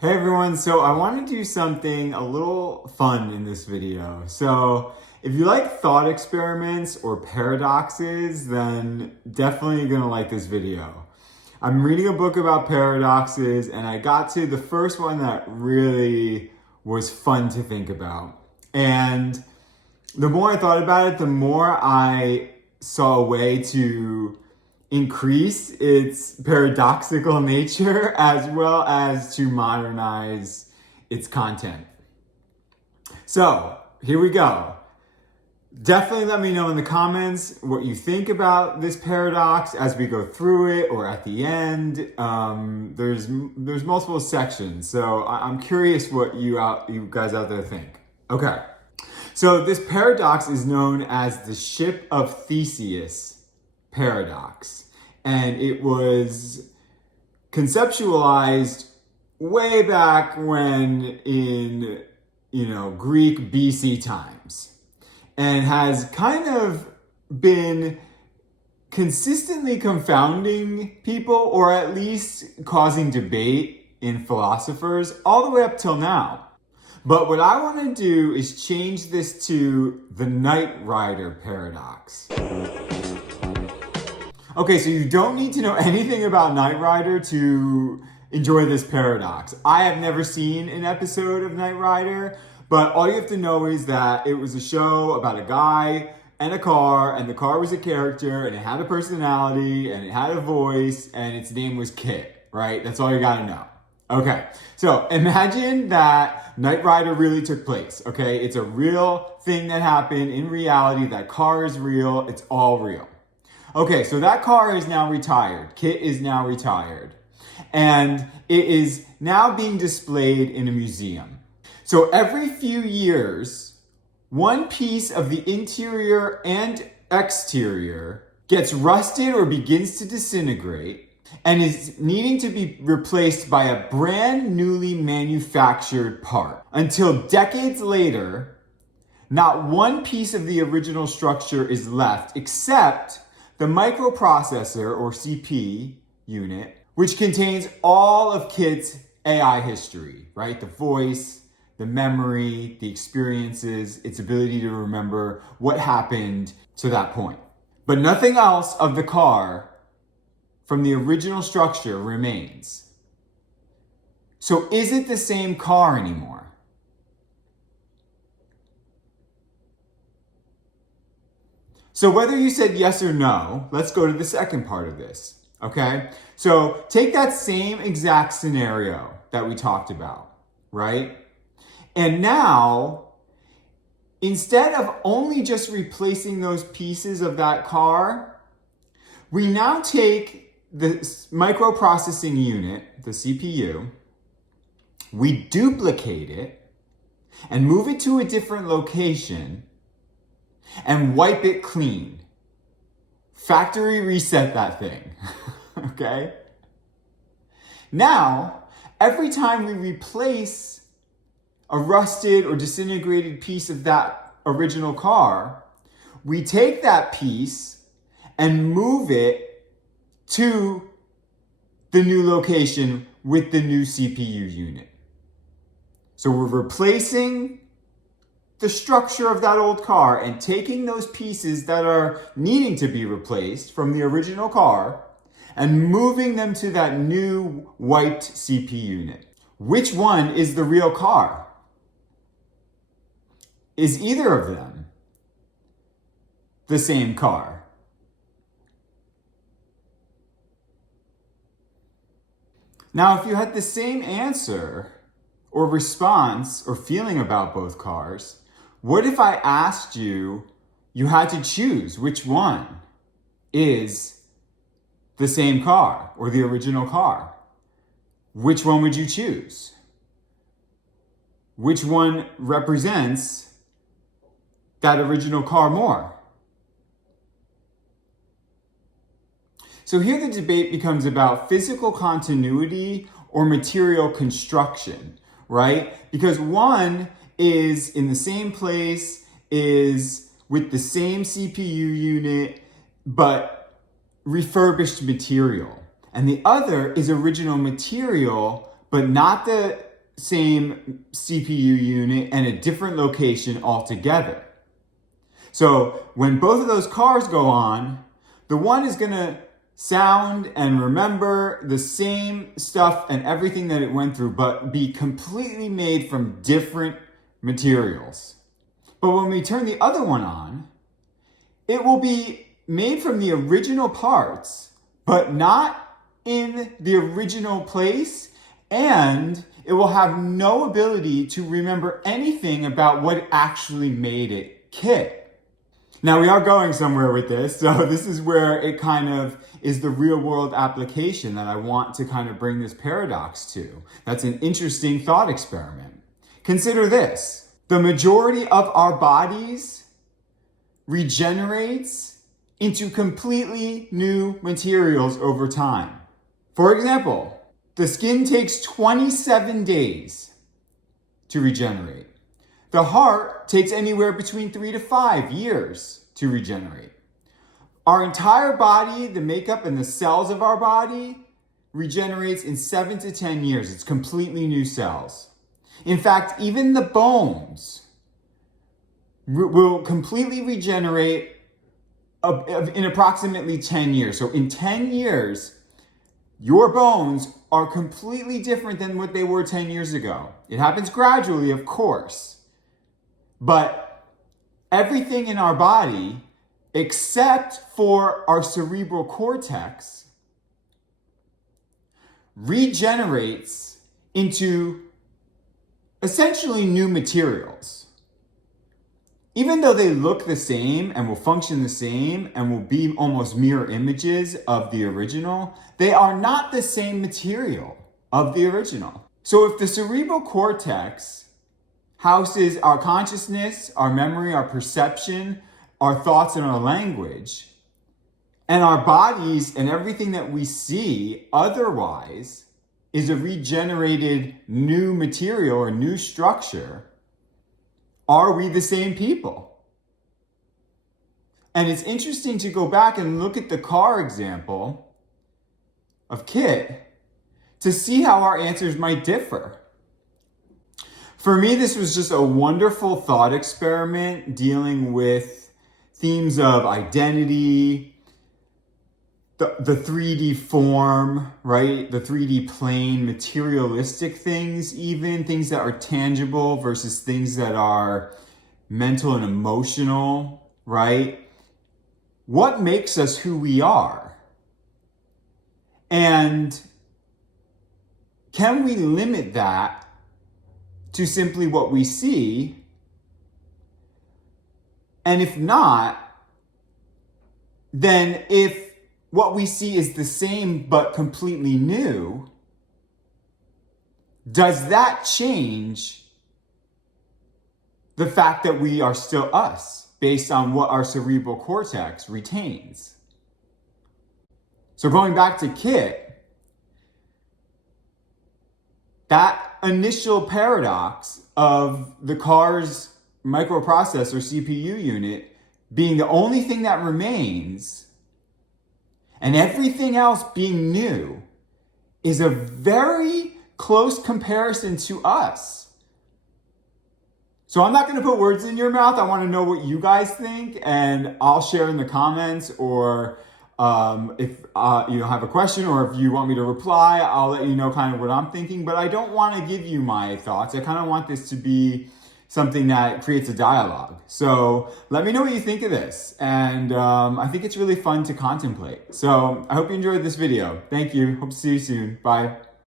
Hey everyone, so I want to do something a little fun in this video. So if you like thought experiments or paradoxes, then definitely you're gonna like this video. I'm reading a book about paradoxes and I got to the first one that really was fun to think about. And the more I thought about it, the more I saw a way to increase its paradoxical nature as well as to modernize its content. So here we go. Definitely let me know in the comments what you think about this paradox as we go through it or at the end. There's multiple sections, so I'm curious what you guys out there think. Okay, so this paradox is known as the ship of Theseus paradox, and it was conceptualized way back when in Greek BC times, and has kind of been consistently confounding people, or at least causing debate in philosophers all the way up till now. But what I want to do is change this to the Knight Rider paradox. Okay, so you don't need to know anything about Knight Rider to enjoy this paradox. I have never seen an episode of Knight Rider, but all you have to know is that it was a show about a guy and a car, and the car was a character, and it had a personality, and it had a voice, and its name was Kit, right? That's all you gotta know. Okay, so imagine that Knight Rider really took place, okay? It's a real thing that happened in reality. That car is real, it's all real. Okay, so that car is now retired. Kit is now retired. And it is now being displayed in a museum. So every few years, one piece of the interior and exterior gets rusted or begins to disintegrate and is needing to be replaced by a brand newly manufactured part. Until decades later, not one piece of the original structure is left except the microprocessor, or CP unit, which contains all of Kit's AI history, right? The voice, the memory, the experiences, its ability to remember what happened to that point. But nothing else of the car from the original structure remains. So is it the same car anymore? So whether you said yes or no, let's go to the second part of this, okay? So take that same exact scenario that we talked about, right? And now, instead of only just replacing those pieces of that car, we now take the microprocessing unit, the CPU, we duplicate it and move it to a different location and wipe it clean. Factory reset that thing, okay? Now, every time we replace a rusted or disintegrated piece of that original car, we take that piece and move it to the new location with the new CPU unit. So we're replacing the structure of that old car and taking those pieces that are needing to be replaced from the original car and moving them to that new wiped CPU unit. Which one is the real car? Is either of them the same car? Now, if you had the same answer or response or feeling about both cars, what if I asked you, you had to choose which one is the same car or the original car? Which one would you choose? Which one represents that original car more? So here the debate becomes about physical continuity or material construction, right? Because one is in the same place, is with the same CPU unit, but refurbished material. And the other is original material, but not the same CPU unit and a different location altogether. So when both of those cars go on, the one is going to sound and remember the same stuff and everything that it went through, but be completely made from different materials. But when we turn the other one on, it will be made from the original parts, but not in the original place, and it will have no ability to remember anything about what actually made it k.i.t.t. Now we are going somewhere with this, so this is where it kind of is the real world application that I want to kind of bring this paradox to. That's an interesting thought experiment. Consider this: the majority of our bodies regenerates into completely new materials over time. For example, the skin takes 27 days to regenerate. The heart takes anywhere between 3 to 5 years to regenerate. Our entire body, the makeup and the cells of our body, regenerates in 7 to 10 years. It's completely new cells. In fact, even the bones will completely regenerate in approximately 10 years. So in 10 years, your bones are completely different than what they were 10 years ago. It happens gradually, of course. But everything in our body, except for our cerebral cortex, regenerates into essentially new materials. Even though they look the same and will function the same and will be almost mirror images of the original, they are not the same material of the original. So if the cerebral cortex houses our consciousness, our memory, our perception, our thoughts, and our language, and our bodies and everything that we see otherwise is a regenerated new material or new structure, are we the same people? And it's interesting to go back and look at the car example of k.i.t.t. to see how our answers might differ. For me, this was just a wonderful thought experiment dealing with themes of identity, the 3D form, right? The 3D plane, materialistic things, even things that are tangible versus things that are mental and emotional, right? What makes us who we are? And can we limit that to simply what we see? And if not, then if what we see is the same but completely new, does that change the fact that we are still us based on what our cerebral cortex retains? So going back to k.i.t.t., that initial paradox of the car's microprocessor CPU unit being the only thing that remains and everything else being new is a very close comparison to us. So I'm not going to put words in your mouth. I want to know what you guys think, and I'll share in the comments, or if you have a question or if you want me to reply, I'll let you know kind of what I'm thinking. But I don't want to give you my thoughts. I kind of want this to be something that creates a dialogue. So let me know what you think of this. And I think it's really fun to contemplate. So I hope you enjoyed this video. Thank you. Hope to see you soon. Bye.